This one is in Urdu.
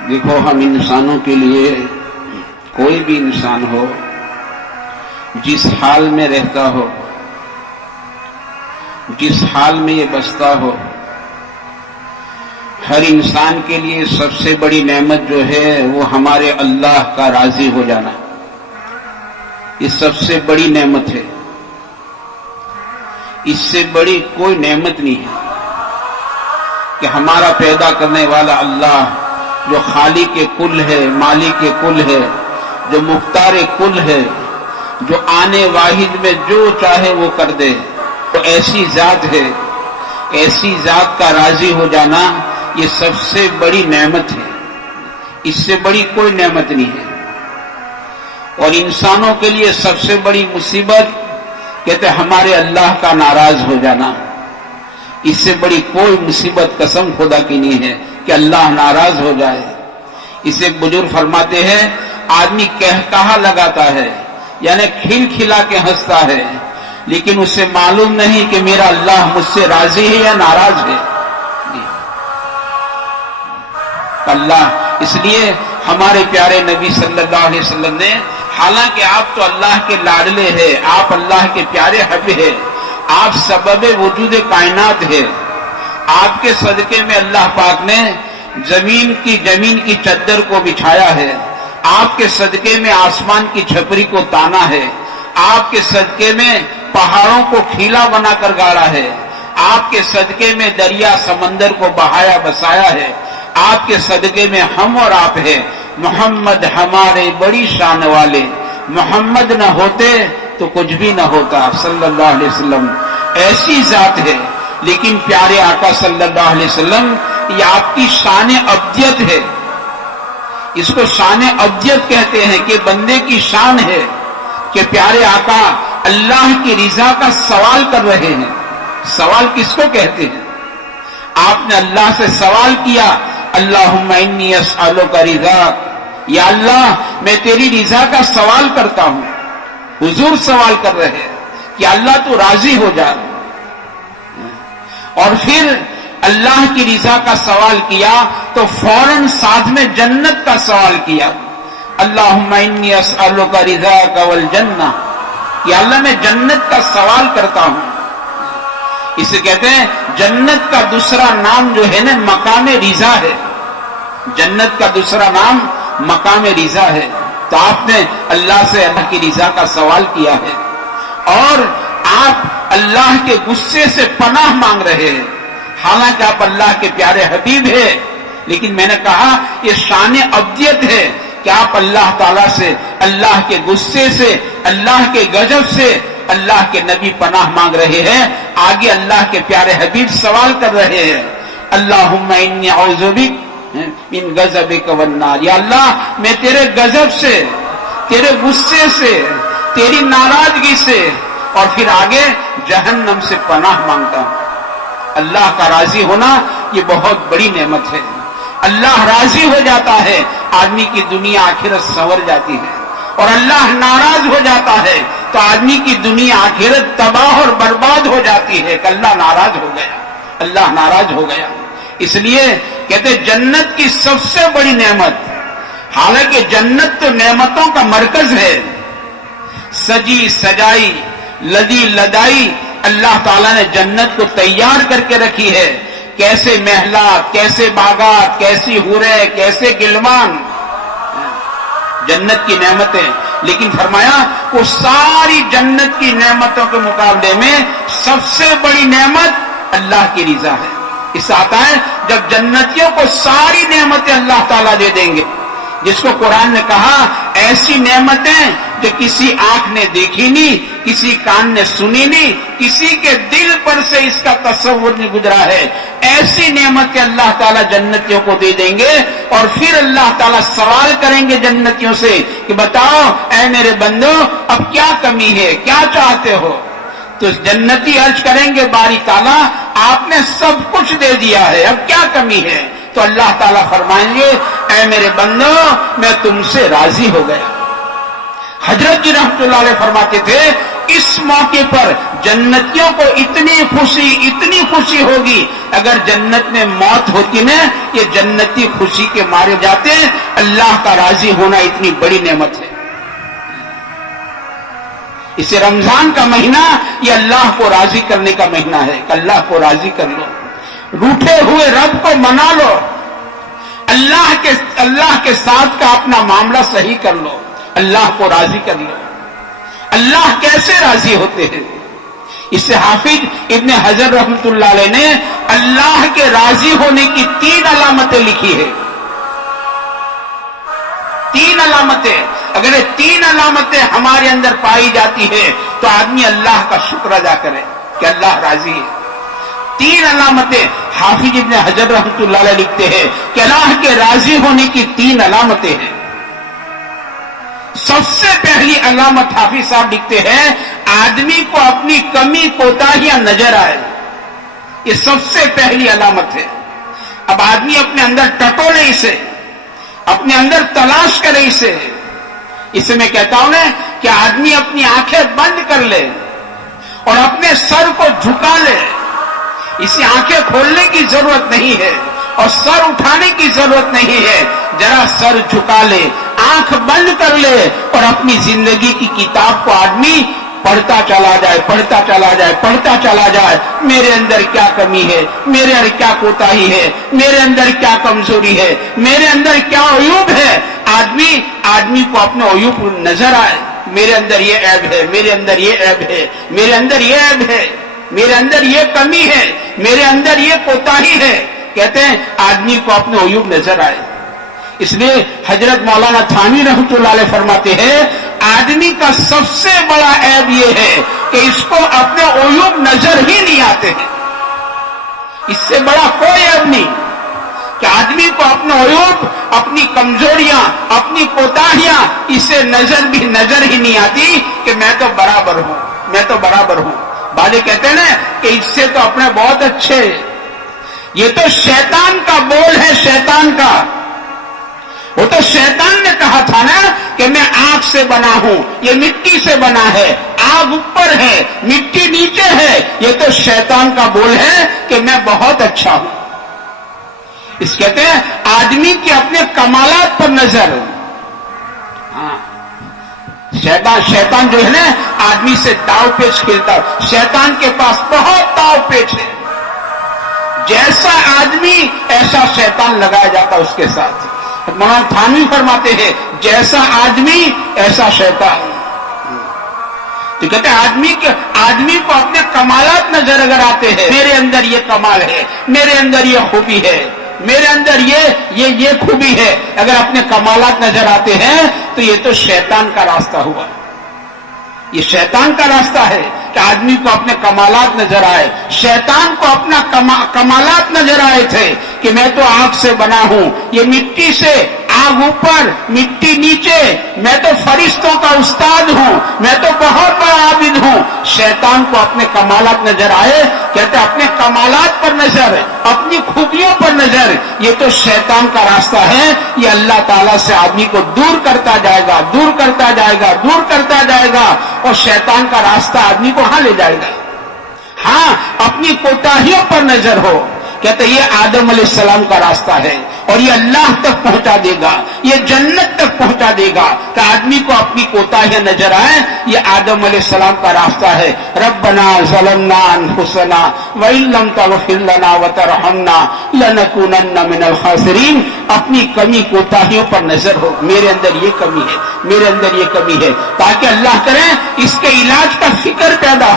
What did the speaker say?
دیکھو، ہم انسانوں کے لیے کوئی بھی انسان ہو، جس حال میں رہتا ہو، جس حال میں یہ بستا ہو، ہر انسان کے لیے سب سے بڑی نعمت جو ہے وہ ہمارے اللہ کا راضی ہو جانا، یہ سب سے بڑی نعمت ہے۔ اس سے بڑی کوئی نعمت نہیں ہے کہ ہمارا پیدا کرنے والا اللہ، جو خالق کل ہے، مالک کل ہے، جو مختار کل ہے، جو آنے واحد میں جو چاہے وہ کر دے، تو ایسی ذات ہے، ایسی ذات کا راضی ہو جانا یہ سب سے بڑی نعمت ہے، اس سے بڑی کوئی نعمت نہیں ہے۔ اور انسانوں کے لیے سب سے بڑی مصیبت کہتے ہمارے اللہ کا ناراض ہو جانا، اس سے بڑی کوئی مصیبت قسم خدا کی نہیں ہے کہ اللہ ناراض ہو جائے۔ اسے ایک بزرگ فرماتے ہیں، آدمی کہا لگاتا ہے، یعنی کھل کھلا کے ہنستا ہے، لیکن اسے معلوم نہیں کہ میرا اللہ مجھ سے راضی ہے یا ناراض ہے۔ اللہ، اس لیے ہمارے پیارے نبی صلی اللہ علیہ وسلم نے، حالانکہ آپ تو اللہ کے لاڈلے ہیں، آپ اللہ کے پیارے حبیب ہیں، آپ سبب وجود کائنات ہے، آپ کے صدقے میں اللہ پاک نے زمین کی چادر کو بچھایا ہے، آپ کے صدقے میں آسمان کی چھپری کو تانا ہے، آپ کے صدقے میں پہاڑوں کو کھیلا بنا کر گاڑا ہے، آپ کے صدقے میں دریا سمندر کو بہایا بسایا ہے، آپ کے صدقے میں ہم اور آپ ہیں۔ محمد ہمارے بڑی شان والے، محمد نہ ہوتے تو کچھ بھی نہ ہوتا، صلی اللہ علیہ وسلم ایسی ذات ہے۔ لیکن پیارے آقا صلی اللہ علیہ وسلم، یہ آپ کی شان ابدیت ہے، اس کو شان ابدیت کہتے ہیں کہ بندے کی شان ہے کہ پیارے آقا اللہ کی رضا کا سوال کر رہے ہیں۔ سوال کس کو کہتے ہیں؟ آپ نے اللہ سے سوال کیا، اللہم انی اسألک رضاک، یا اللہ میں تیری رضا کا سوال کرتا ہوں۔ حضور سوال کر رہے ہیں کہ اللہ تو راضی ہو جا، اور پھر اللہ کی رضا کا سوال کیا تو فوراً ساتھ میں جنت کا سوال کیا، اللہم انی اسألک رضاک والجنہ، یا اللہ میں جنت کا سوال کرتا ہوں۔ اسے کہتے ہیں جنت کا دوسرا نام جو ہے نا مقام رضا ہے، جنت کا دوسرا نام مقام رضا ہے۔ تو آپ نے اللہ سے اللہ کی رضا کا سوال کیا ہے، اور آپ اللہ کے غصے سے پناہ مانگ رہے ہیں، حالانکہ آپ اللہ کے پیارے حبیب ہیں، لیکن میں نے کہا یہ شان ابدیت ہے کہ آپ اللہ تعالیٰ سے، اللہ کے غصے سے، اللہ کے غضب سے اللہ کے نبی پناہ مانگ رہے ہیں۔ آگے اللہ کے پیارے حبیب سوال کر رہے ہیں، اللہم انی اعوذ بک من غضبک والنار، یا اللہ میں تیرے غضب سے، تیرے غصے سے، تیری ناراضگی سے، اور پھر آگے جہنم سے پناہ مانگتا ہوں۔ اللہ کا راضی ہونا یہ بہت بڑی نعمت ہے۔ اللہ راضی ہو جاتا ہے، آدمی کی دنیا آخرت سنور جاتی ہے، اور اللہ ناراض ہو جاتا ہے تو آدمی کی دنیا آخرت تباہ اور برباد ہو جاتی ہے کہ اللہ ناراض ہو گیا، اللہ ناراض ہو گیا۔ اس لیے کہتے جنت کی سب سے بڑی نعمت، حالانکہ جنت تو نعمتوں کا مرکز ہے، سجی سجائی لدی لدائی اللہ تعالیٰ نے جنت کو تیار کر کے رکھی ہے، کیسے محلات، کیسے باغات، کیسی حوریں، کیسے گلمان، جنت کی نعمتیں۔ لیکن فرمایا وہ ساری جنت کی نعمتوں کے مقابلے میں سب سے بڑی نعمت اللہ کی رضا ہے۔ اس آتا ہے جب جنتیوں کو ساری نعمتیں اللہ تعالیٰ دے دیں گے، جس کو قرآن نے کہا ایسی نعمتیں جو کسی آنکھ نے دیکھی نہیں، کسی کان نے سنی نہیں، کسی کے دل پر سے اس کا تصور نہیں گزرا ہے، ایسی نعمتیں اللہ تعالیٰ جنتیوں کو دے دیں گے۔ اور پھر اللہ تعالیٰ سوال کریں گے جنتیوں سے کہ بتاؤ اے میرے بندو اب کیا کمی ہے، کیا چاہتے ہو؟ تو جنتی عرض کریں گے باری تعالیٰ آپ نے سب کچھ دے دیا ہے، اب کیا کمی ہے؟ تو اللہ تعالیٰ فرمائیں گے اے میرے بندو میں تم سے راضی ہو گیا۔ حضرت جی رحمت اللہ علیہ فرماتے تھے اس موقع پر جنتیوں کو اتنی خوشی ہوگی اگر جنت میں موت ہوتی نا، یہ جنتی خوشی کے مارے جاتے. اللہ کا راضی ہونا اتنی بڑی نعمت ہے. اسے رمضان کا مہینہ یہ اللہ کو راضی کرنے کا مہینہ ہے کہ اللہ کو راضی کر لو، روٹھے ہوئے رب کو منا لو، اللہ کے ساتھ کا اپنا معاملہ صحیح کر لو، اللہ کو راضی کر لو. اللہ کیسے راضی ہوتے ہیں؟ اس سے حافظ ابن حجر رحمۃ اللہ علیہ نے اللہ کے راضی ہونے کی 3 علامتیں لکھی ہے. 3 علامتیں، اگر یہ 3 علامتیں ہمارے اندر پائی جاتی ہے تو آدمی اللہ کا شکر ادا کرے کہ اللہ راضی ہے. 3 علامتیں حافظ ابن حجر رحمۃ اللہ علیہ لکھتے ہیں کہ اللہ کے راضی ہونے کی 3 علامتیں ہیں. سب سے پہلی علامت حافظ صاحب لکھتے ہیں آدمی کو اپنی کمی کوتاہیاں نظر آئے. یہ سب سے پہلی علامت ہے. اب آدمی اپنے اندر ٹٹولے اسے، اپنے اندر تلاش کرے اسے میں کہتا ہوں نا کہ آدمی اپنی آنکھیں بند کر لے اور اپنے سر کو جھکا لے. اسے آنکھیں کھولنے کی ضرورت نہیں ہے اور سر اٹھانے کی ضرورت نہیں ہے. ذرا سر جھکا لے، آنکھ بند کر لے اور اپنی زندگی کی کتاب کو آدمی پڑھتا چلا جائے. میرے اندر کیا کمی ہے، میرے اندر کیا کوتاہی ہے، میرے اندر کیا کمزوری ہے، میرے اندر کیا عیوب ہے. آدمی کو اپنے عیوب نظر آئے. میرے اندر یہ عیب ہے، میرے اندر یہ عیب ہے، میرے اندر یہ عیب ہے، میرے اندر یہ کمی ہے، میرے اندر یہ کوتاہی ہے. کہتے ہیں آدمی کو اپنے عیوب نظر آئے. اس لیے حضرت مولانا تھانوی رحمۃ اللہ علیہ فرماتے ہیں آدمی کا سب سے بڑا عیب یہ ہے کہ اس کو اپنے عیوب نظر ہی نہیں آتے ہیں. اس سے بڑا کوئی عیب نہیں کہ آدمی کو اپنے عیوب، اپنی کمزوریاں، اپنی کوتاہیاں اسے نظر ہی نہیں آتی کہ میں تو برابر ہوں. بعضے کہتے ہیں نا کہ اس سے تو اپنے بہت اچھے. یہ تو شیطان کا بول ہے، شیطان کا. وہ تو شیطان نے کہا تھا نا کہ میں آگ سے بنا ہوں، یہ مٹی سے بنا ہے، آگ اوپر ہے، مٹی نیچے ہے. یہ تو شیطان کا بول ہے کہ میں بہت اچھا ہوں. اس کہتے ہیں آدمی کے اپنے کمالات پر نظر. شیطان جو ہے نا آدمی سے داؤ پیچ کھیلتا. شیطان کے پاس بہت داؤ پیچ ہے. جیسا آدمی ایسا شیطان لگایا جاتا اس کے ساتھ. مولانا تھانوی فرماتے ہیں جیسا آدمی ایسا شیطان. تو کہتے ہیں آدمی کو اپنے کمالات نظر اگر آتے ہیں، میرے اندر یہ کمال ہے، میرے اندر یہ خوبی ہے، میرے اندر یہ خوبی ہے، اگر اپنے کمالات نظر آتے ہیں تو یہ تو شیطان کا راستہ ہوا. یہ شیطان کا راستہ ہے کہ آدمی کو اپنے کمالات نظر آئے. شیطان کو اپنا کمالات نظر آئے تھے کہ میں تو آگ سے بنا ہوں، یہ مٹی سے، آگ اوپر مٹی نیچے، میں تو فرشتوں کا استاد ہوں، میں تو بہت بڑا عابد ہوں. شیطان کو اپنے کمالات نظر آئے. کہتے اپنے کمالات پر نظر، اپنی خوبیوں پر نظر. یہ تو شیطان کا راستہ ہے. یہ اللہ تعالیٰ سے آدمی کو دور کرتا جائے گا اور شیطان کا راستہ آدمی کو کہاں لے جائے گا. ہاں اپنی کوتاہیوں پر نظر ہو. کہتے یہ آدم علیہ السلام کا راستہ ہے اور یہ اللہ تک پہنچا دے گا، یہ جنت تک پہنچا دے گا کہ آدمی کو اپنی کوتاہیاں نظر آئیں. یہ آدم علیہ السلام کا راستہ ہے. ربنا ظلمنا انفسنا وان لم تغفر لنا وترحمنا لنکونن من الخاسرین. اپنی کمی کوتاہیوں پر نظر ہو. میرے اندر یہ کمی ہے، میرے اندر یہ کمی ہے، تاکہ اللہ کرے اس کے علاج کا فکر پیدا